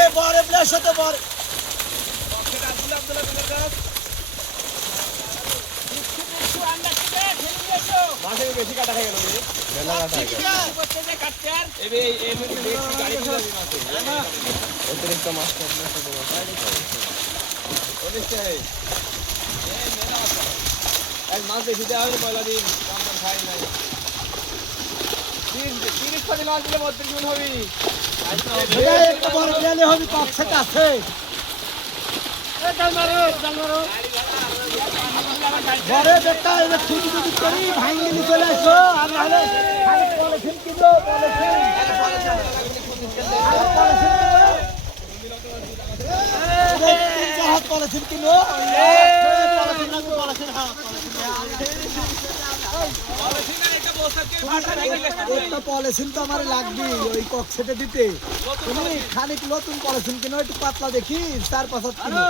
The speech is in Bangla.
এ বড় প্লেস হতে বড় মাঝে বেশি কাটা হয়ে গেল মেলা কাটা হয়ে গেল অতিরিক্ত মাছ থাকলে ছোট মাছ মাছ বেশি দেওয়া হবে পয়লা দিন কম খাই নাই 30 কোটি মাছ দিলে 32 গুণ হবি একটা বড় প্লেলে হবে কক্সেট আছে বড় বেটা এবার ছুটি ছুটি করি ভাঙ্গিনি চলে আসো আর নাহলে পলিথিন কিনো পলিথিন কিনো পলিথিন তো আমার লাগবে ওই কক্সেটে দিতে তুমি খানিক নতুন পলিথিন কিনো একটু পাতলা দেখি 4-5 কিলো